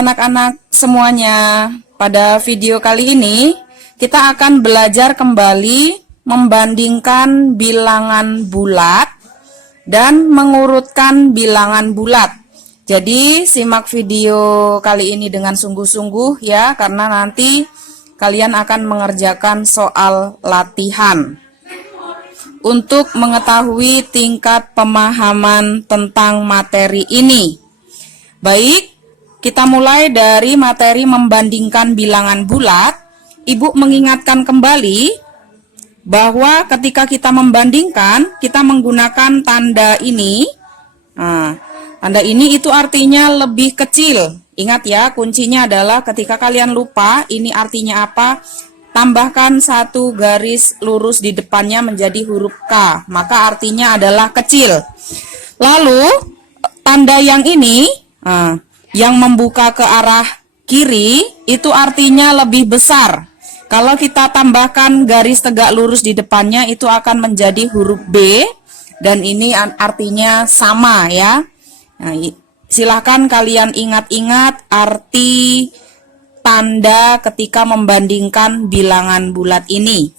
anak-anak semuanya, pada video kali ini kita akan belajar kembali membandingkan bilangan bulat dan mengurutkan bilangan bulat. Jadi simak video kali ini dengan sungguh-sungguh ya, karena nanti kalian akan mengerjakan soal latihan untuk mengetahui tingkat pemahaman tentang materi ini. Baik, kita mulai dari materi membandingkan bilangan bulat. Ibu mengingatkan kembali bahwa ketika kita membandingkan, kita menggunakan tanda ini. Nah, tanda ini itu artinya lebih kecil. Ingat ya, kuncinya adalah ketika kalian lupa ini artinya apa, tambahkan satu garis lurus di depannya menjadi huruf K, maka artinya adalah kecil. Lalu tanda yang ini, yang membuka ke arah kiri, itu artinya lebih besar. Kalau kita tambahkan garis tegak lurus di depannya, itu akan menjadi huruf B, dan ini artinya sama ya. Nah, silahkan kalian ingat-ingat arti tanda ketika membandingkan bilangan bulat ini.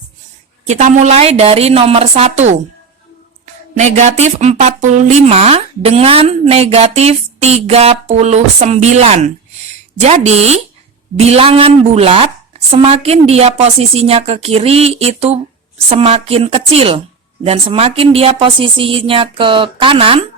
Kita mulai dari nomor 1. Negatif 45 dengan negatif 39. Jadi, bilangan bulat semakin dia posisinya ke kiri itu semakin kecil, dan semakin dia posisinya ke kanan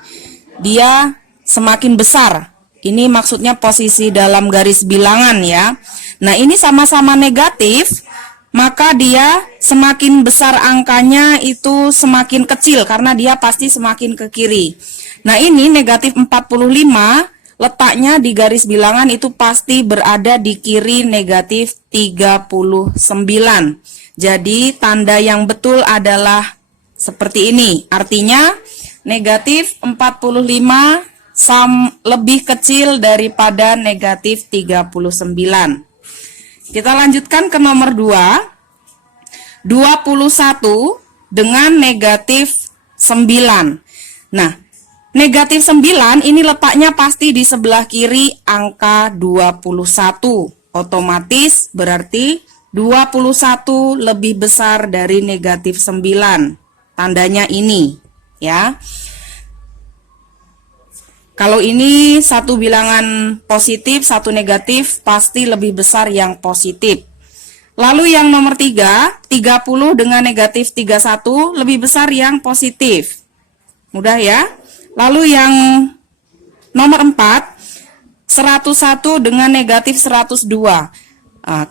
dia semakin besar. Ini maksudnya posisi dalam garis bilangan ya. Nah, ini sama-sama negatif, maka dia semakin besar angkanya itu semakin kecil karena dia pasti semakin ke kiri. Nah, ini negatif 45 letaknya di garis bilangan itu pasti berada di kiri negatif 39. Jadi tanda yang betul adalah seperti ini. Artinya negatif 45 lebih kecil daripada negatif 39. Kita lanjutkan ke nomor 2. 21 dengan negatif 9. Nah, negatif 9 ini letaknya pasti di sebelah kiri angka 21. Otomatis berarti 21 lebih besar dari negatif 9. Tandanya ini ya. Kalau ini satu bilangan positif, satu negatif, pasti lebih besar yang positif. Lalu yang nomor 3, 30 dengan negatif 31, lebih besar yang positif. Mudah ya. Lalu yang nomor 4, 101 dengan negatif 102.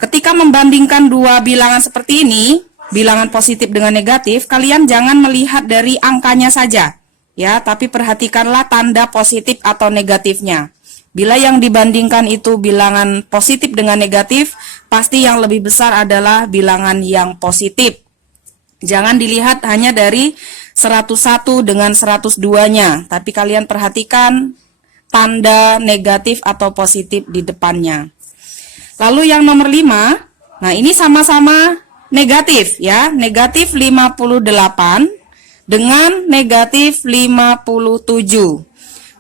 Ketika membandingkan dua bilangan seperti ini, bilangan positif dengan negatif, kalian jangan melihat dari angkanya saja. Ya, tapi perhatikanlah tanda positif atau negatifnya. Bila yang dibandingkan itu bilangan positif dengan negatif, pasti yang lebih besar adalah bilangan yang positif. Jangan dilihat hanya dari 101 dengan 102-nya, tapi kalian perhatikan tanda negatif atau positif di depannya. Lalu yang nomor 5, nah ini sama-sama negatif ya, negatif 58 dengan negatif 57.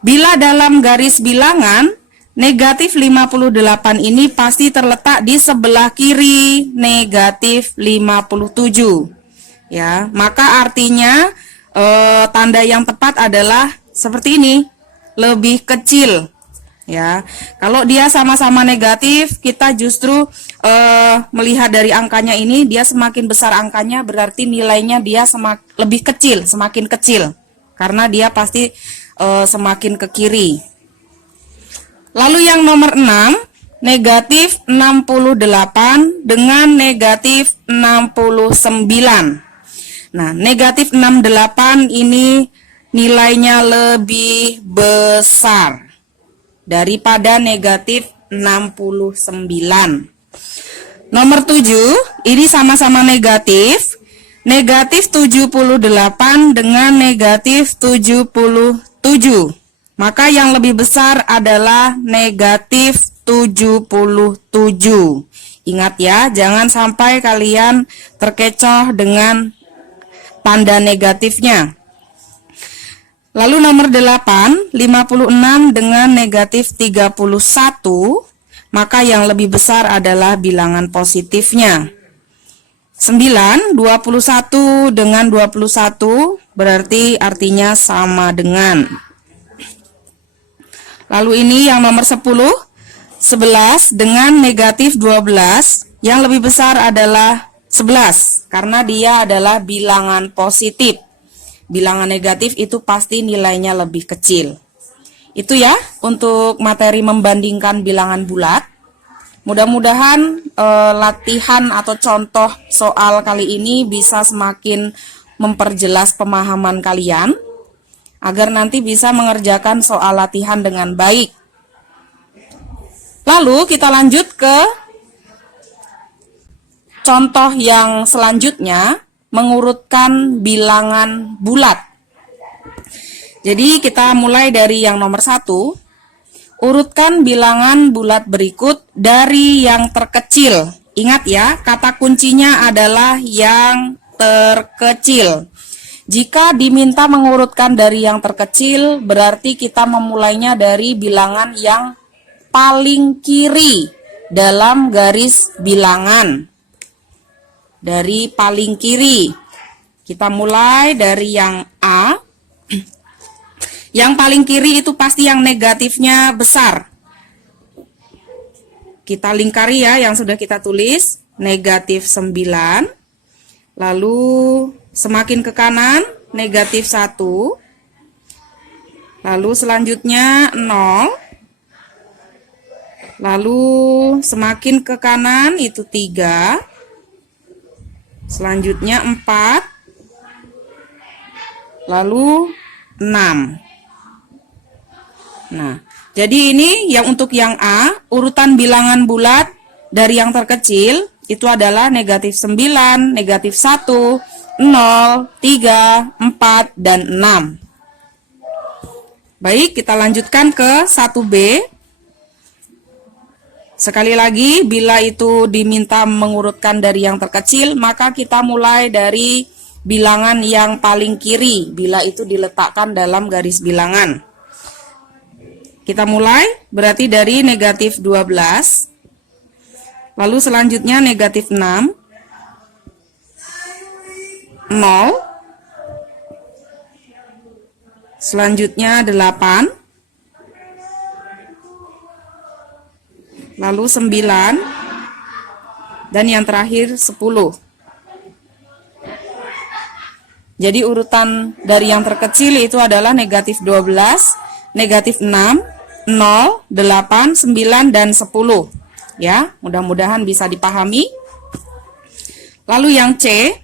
Bila dalam garis bilangan, negatif 58 ini pasti terletak di sebelah kiri negatif 57. Ya, maka artinya tanda yang tepat adalah seperti ini, lebih kecil. Ya, kalau dia sama-sama negatif, kita justru melihat dari angkanya ini, dia semakin besar angkanya, berarti nilainya dia lebih kecil, semakin kecil, karena dia pasti semakin ke kiri. Lalu yang nomor 6, negatif 68 dengan negatif 69. Nah, negatif 68 ini nilainya lebih besar daripada negatif 69. Nomor 7, ini sama-sama negatif. Negatif 78 dengan negatif 77. Maka yang lebih besar adalah negatif 77. Ingat ya, jangan sampai kalian terkecoh dengan tanda negatifnya. Lalu nomor 8, 56 dengan negatif 31. maka yang lebih besar adalah bilangan positifnya. 9, 21 dengan 21 berarti artinya sama dengan. Lalu ini yang nomor 10, 11 dengan negatif 12, yang lebih besar adalah 11 karena dia adalah bilangan positif. Bilangan negatif itu pasti nilainya lebih kecil. Itu ya untuk materi membandingkan bilangan bulat. Mudah-mudahan latihan atau contoh soal kali ini bisa semakin memperjelas pemahaman kalian agar nanti bisa mengerjakan soal latihan dengan baik. Lalu kita lanjut ke contoh yang selanjutnya, mengurutkan bilangan bulat. Jadi kita mulai dari yang nomor 1. Urutkan bilangan bulat berikut dari yang terkecil. Ingat ya, kata kuncinya adalah yang terkecil. Jika diminta mengurutkan dari yang terkecil, berarti kita memulainya dari bilangan yang paling kiri dalam garis bilangan. Dari paling kiri. Kita mulai dari yang A. Yang paling kiri itu pasti yang negatifnya besar. Kita lingkari ya yang sudah kita tulis. Negatif 9. Lalu semakin ke kanan, negatif 1. Lalu selanjutnya 0. Lalu semakin ke kanan itu 3. Selanjutnya 4. Lalu 6. Nah, jadi ini yang untuk yang A, urutan bilangan bulat dari yang terkecil itu adalah negatif 9, negatif 1, 0, 3, 4, dan 6. Baik, kita lanjutkan ke 1B. Sekali lagi, bila itu diminta mengurutkan dari yang terkecil, maka kita mulai dari bilangan yang paling kiri, bila itu diletakkan dalam garis bilangan. Kita mulai, berarti dari negatif 12, lalu selanjutnya negatif 6, 0, selanjutnya 8, lalu 9, dan yang terakhir 10. Jadi urutan dari yang terkecil itu adalah negatif 12, negatif 6, 0, 8, 9, dan 10. Ya, mudah-mudahan bisa dipahami. Lalu yang C,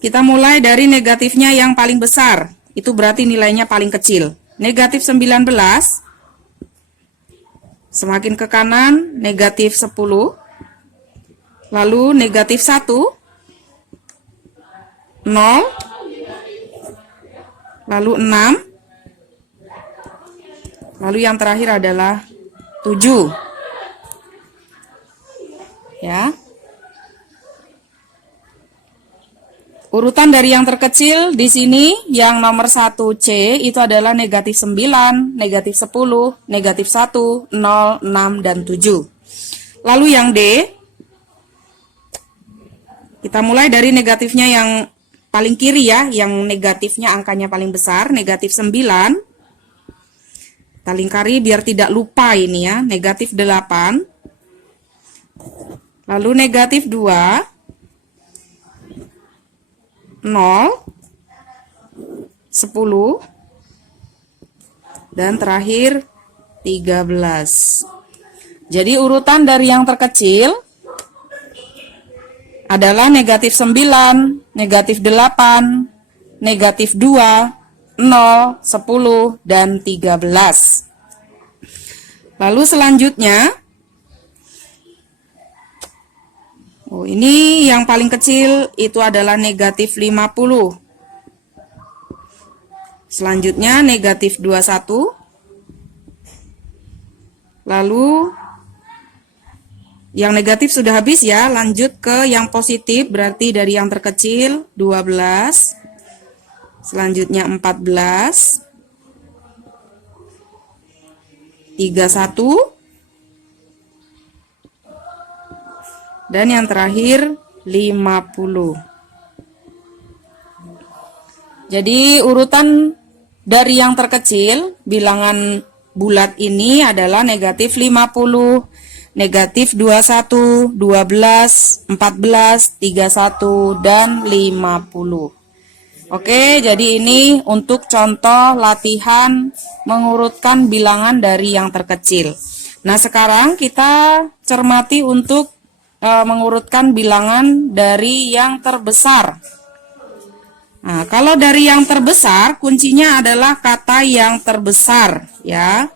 kita mulai dari negatifnya yang paling besar. Itu berarti nilainya paling kecil. Negatif 19, semakin ke kanan, negatif 10. Lalu negatif 1, 0, lalu 6, lalu yang terakhir adalah 7. Ya. Urutan dari yang terkecil di sini yang nomor 1C itu adalah negatif 9, negatif 10, negatif 1, 0, 6, dan 7. Lalu yang D, kita mulai dari negatifnya yang paling kiri ya, yang negatifnya angkanya paling besar, negatif 9. Kita lingkari biar tidak lupa ini ya, negatif 8. Lalu negatif 2. 0. 10. Dan terakhir 13. Jadi urutan dari yang terkecil adalah negatif 9, negatif 8, negatif 2, 0, 10, dan 13. Lalu selanjutnya, ini yang paling kecil itu adalah negatif 50. Selanjutnya negatif 21. Lalu yang negatif sudah habis ya, lanjut ke yang positif, berarti dari yang terkecil 12. Selanjutnya 14, 31, dan yang terakhir 50. Jadi urutan dari yang terkecil bilangan bulat ini adalah negatif 50, negatif 21, 12, 14, 31, dan 50. Oke, jadi ini untuk contoh latihan mengurutkan bilangan dari yang terkecil. Nah, sekarang kita cermati untuk mengurutkan bilangan dari yang terbesar. Nah, kalau dari yang terbesar, kuncinya adalah kata yang terbesar, ya.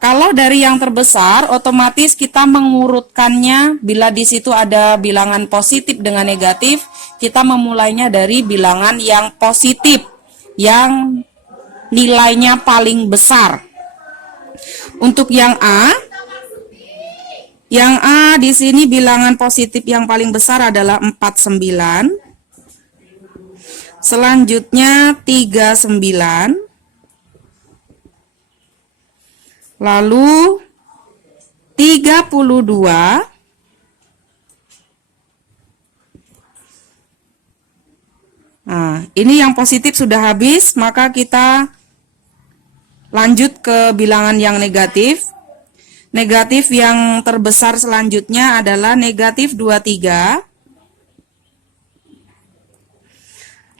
Kalau dari yang terbesar, otomatis kita mengurutkannya. Bila di situ ada bilangan positif dengan negatif, kita memulainya dari bilangan yang positif, yang nilainya paling besar. Untuk yang A di sini bilangan positif yang paling besar adalah 49. Selanjutnya 39. Lalu 32. Nah, ini yang positif sudah habis, maka kita lanjut ke bilangan yang negatif. Negatif yang terbesar selanjutnya adalah negatif 23.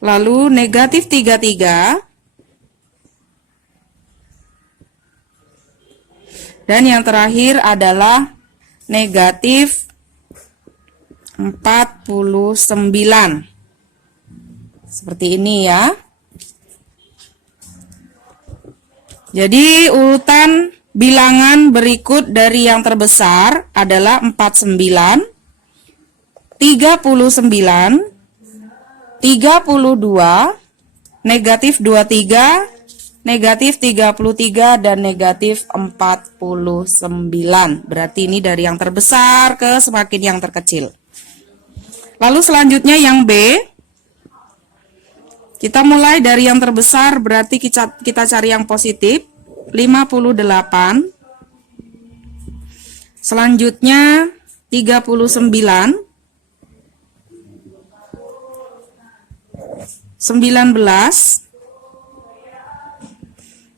Lalu negatif 33. Dan yang terakhir adalah negatif 49. Seperti ini ya. Jadi urutan bilangan berikut dari yang terbesar adalah 49, 39, 32, negatif 23, negatif 33, dan negatif 49. Berarti ini dari yang terbesar ke semakin yang terkecil. Lalu selanjutnya yang B. Kita mulai dari yang terbesar, berarti kita cari yang positif, 58. Selanjutnya 39. 19.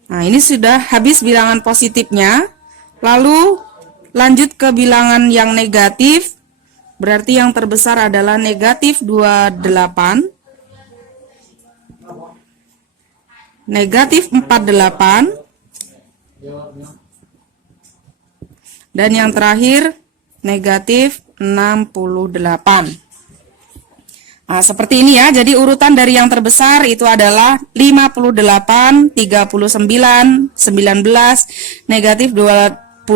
Nah, ini sudah habis bilangan positifnya. Lalu lanjut ke bilangan yang negatif. Berarti yang terbesar adalah negatif 28. Negatif 48. Dan yang terakhir negatif 68. Nah, seperti ini ya. Jadi urutan dari yang terbesar itu adalah 58, 39, 19, negatif 28,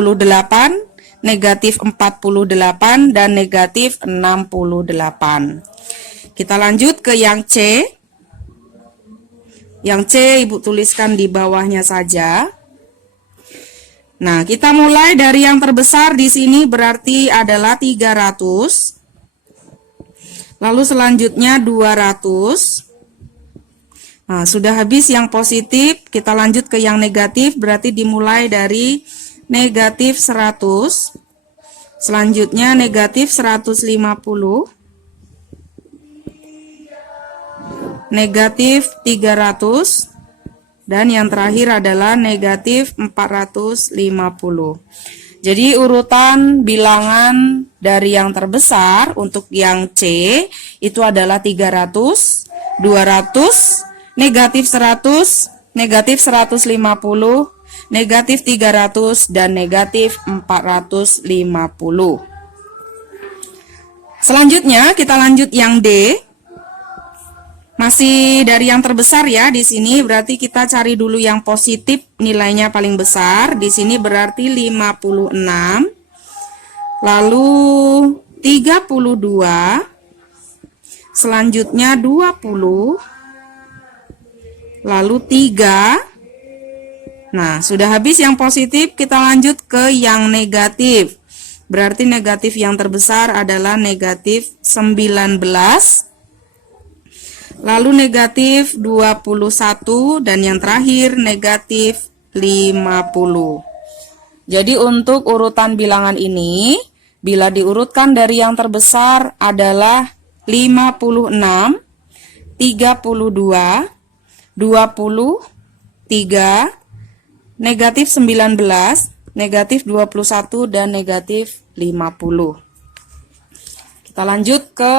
negatif 48, dan negatif 68. Kita lanjut ke yang C. Yang C Ibu tuliskan di bawahnya saja. Nah, kita mulai dari yang terbesar di sini berarti adalah 300. Lalu selanjutnya 200. Nah, sudah habis yang positif, kita lanjut ke yang negatif, berarti dimulai dari negatif 100. Selanjutnya negatif 150. Negatif 300. Dan yang terakhir adalah negatif 450. Jadi urutan bilangan dari yang terbesar untuk yang C itu adalah 300, 200, negatif 100, negatif 150, negatif 300, dan negatif 450. Selanjutnya kita lanjut yang D. Masih dari yang terbesar ya di sini, berarti kita cari dulu yang positif, nilainya paling besar. Di sini berarti 56. Lalu 32. Selanjutnya 20. Lalu 3. Nah, sudah habis yang positif, kita lanjut ke yang negatif. Berarti negatif yang terbesar adalah negatif 19. Lalu negatif 21, dan yang terakhir negatif 50. Jadi untuk urutan bilangan ini Bila diurutkan dari yang terbesar adalah 56, 32, 23, negatif 19, negatif 21, dan negatif 50. Kita lanjut ke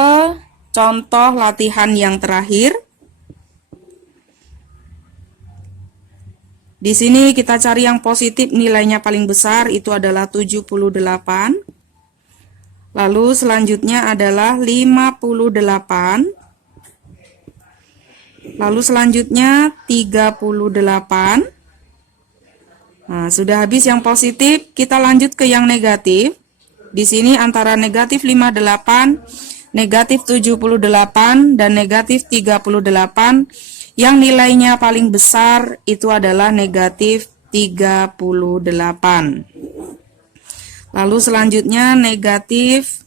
contoh latihan yang terakhir. Di sini kita cari yang positif, nilainya paling besar itu adalah 78. Lalu selanjutnya adalah 58. Lalu selanjutnya 38. Nah, sudah habis yang positif, kita lanjut ke yang negatif. Di sini antara negatif 58, negatif 78, dan negatif 38, yang nilainya paling besar itu adalah negatif 38. Lalu selanjutnya negatif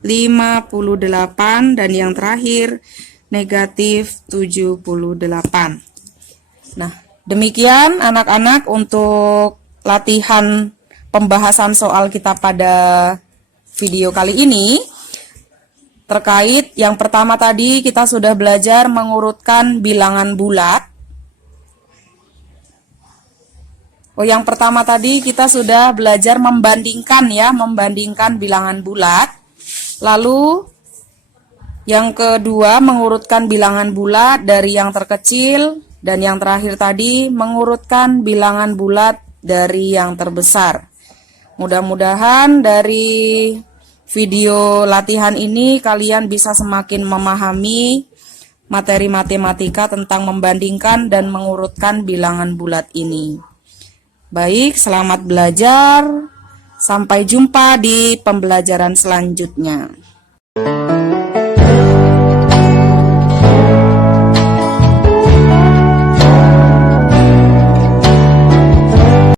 58, dan yang terakhir negatif 78. Nah, demikian anak-anak untuk latihan pembahasan soal kita pada video kali ini. Terkait yang pertama tadi kita sudah belajar mengurutkan bilangan bulat. Yang pertama tadi kita sudah belajar membandingkan ya, membandingkan bilangan bulat. Lalu yang kedua mengurutkan bilangan bulat dari yang terkecil, dan yang terakhir tadi mengurutkan bilangan bulat dari yang terbesar. Mudah-mudahan dari video latihan ini kalian bisa semakin memahami materi matematika tentang membandingkan dan mengurutkan bilangan bulat ini. Baik, selamat belajar. Sampai jumpa di pembelajaran selanjutnya.